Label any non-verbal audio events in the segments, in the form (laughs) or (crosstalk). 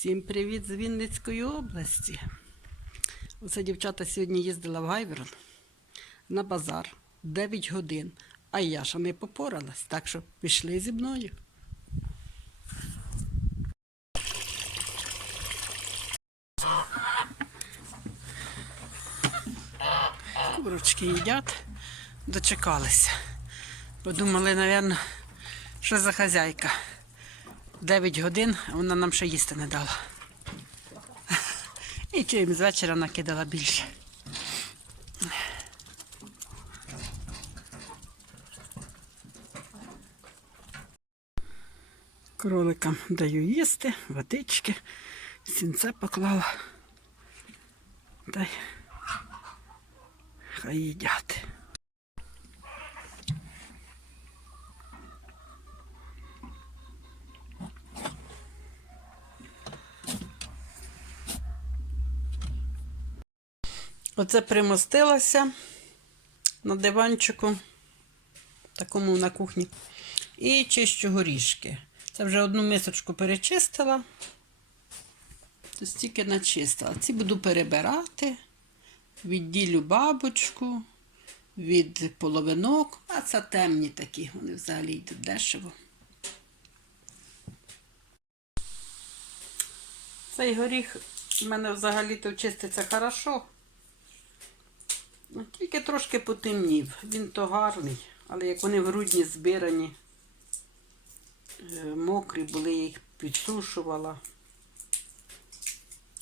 Всім привіт з Вінницької області. Оце дівчата сьогодні їздила в Гайверон на базар 9 годин. А я ще не попоралась, так що пішли зі мною. Курочки їдять, дочекалися. Подумали, мабуть, що за хазяйка. 9 годин, вона нам ще їсти не дала. (laughs) І чуємо, з вечора накидала більше. Кроликам даю їсти, водички, сінце поклала. Та й хай їдять. Оце примостилася на диванчику, такому на кухні. І чищу горішки. Це вже одну мисочку перечистила. Стільки начистила. Ці буду перебирати. Відділю бабочку від половинок. А це темні такі, вони взагалі йдуть дешево. Цей горіх в мене взагалі-то чиститься хорошо. Ну, Тільки трошки потемнів. Він то гарний, але як вони в грудні збирані, е, мокрі були, я їх підсушувала.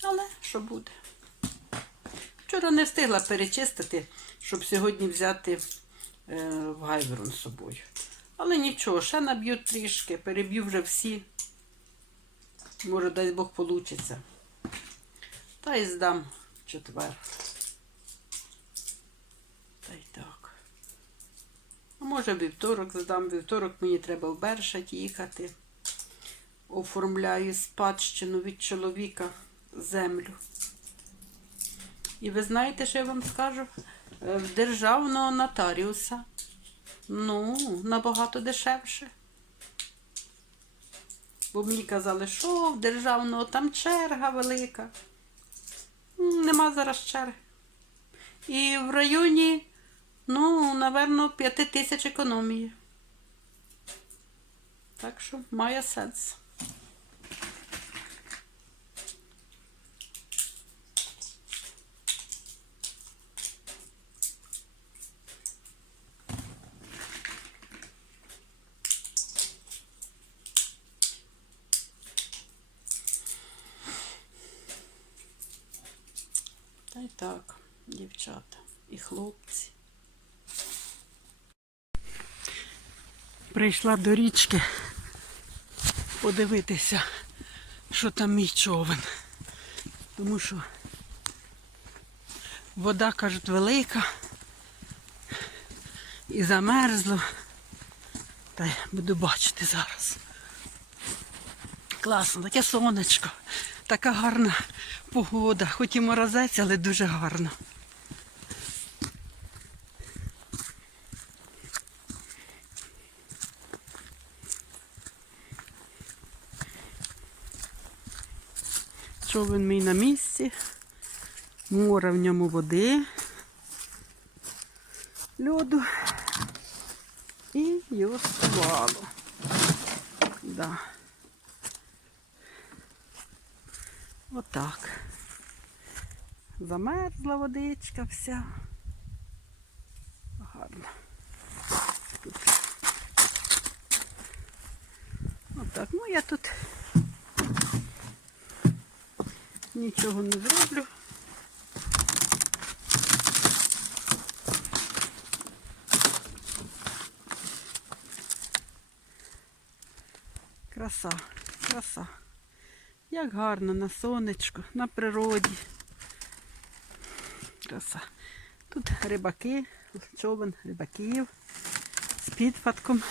Але що буде? Вчора не встигла перечистити, щоб сьогодні взяти е, в гайверон з собою. Але нічого, ще наб'ю трішки, переб'ю вже всі. Може, дасть Бог получиться. Та й здам четвер. Та й так. А може вівторок здам. Вівторок мені треба в Бершать їхати. Оформляю спадщину від чоловіка землю. І ви знаєте, що я вам скажу? Е, В державного нотаріуса. Ну, набагато дешевше. Бо мені казали, що в державного там черга велика. Нема зараз черги. І в районі, ну, напевно, 5 тисяч економії. Так що має сенс. Та й так, дівчата і хлопці. Прийшла до річки подивитися, що там мій човен. Тому що вода, кажуть, велика і замерзло. Та й буду бачити зараз. Класно, таке сонечко, така гарна погода, хоч і морозець, але дуже гарно. Човен мій на місці, море в ньому води, льоду і його сховало. Да. Отак. Замерзла водичка вся. Гарно. Тут. Отак. Ну я тут нічого не зроблю. Краса, краса. Як гарно на сонечку, на природі. Краса. Тут рибаки, човен рибаків з підфатком.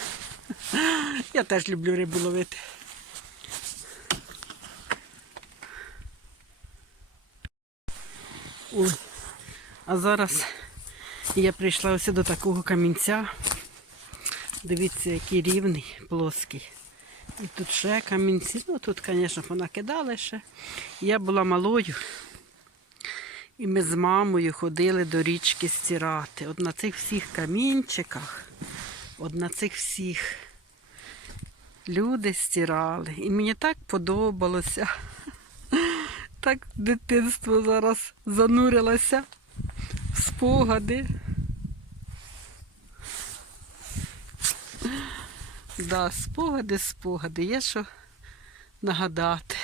(laughs) Я теж люблю рибу ловити. Ой. А зараз я прийшла ось до такого камінця. Дивіться, який рівний, плоский. І тут ще камінці. Ну тут, звісно, понакидали ще. Я була малою. І ми з мамою ходили до річки стирати. От на цих всіх камінчиках, от на цих всіх люди стирали. І мені так подобалося. Так дитинство зараз занурилося в спогади. Да, спогади, спогади. Є що нагадати.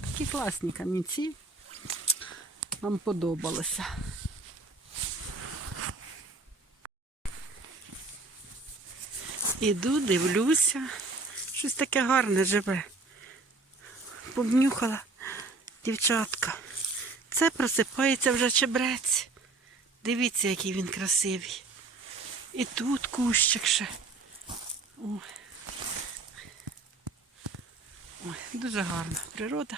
Такі класні камінці. Нам подобалося. Іду, дивлюся. Щось таке гарне живе. Побнюхала дівчатка. Це просипається вже чебрець. Дивіться, який він красивий. І тут кущик ще. Ой. Ой, дуже гарна природа.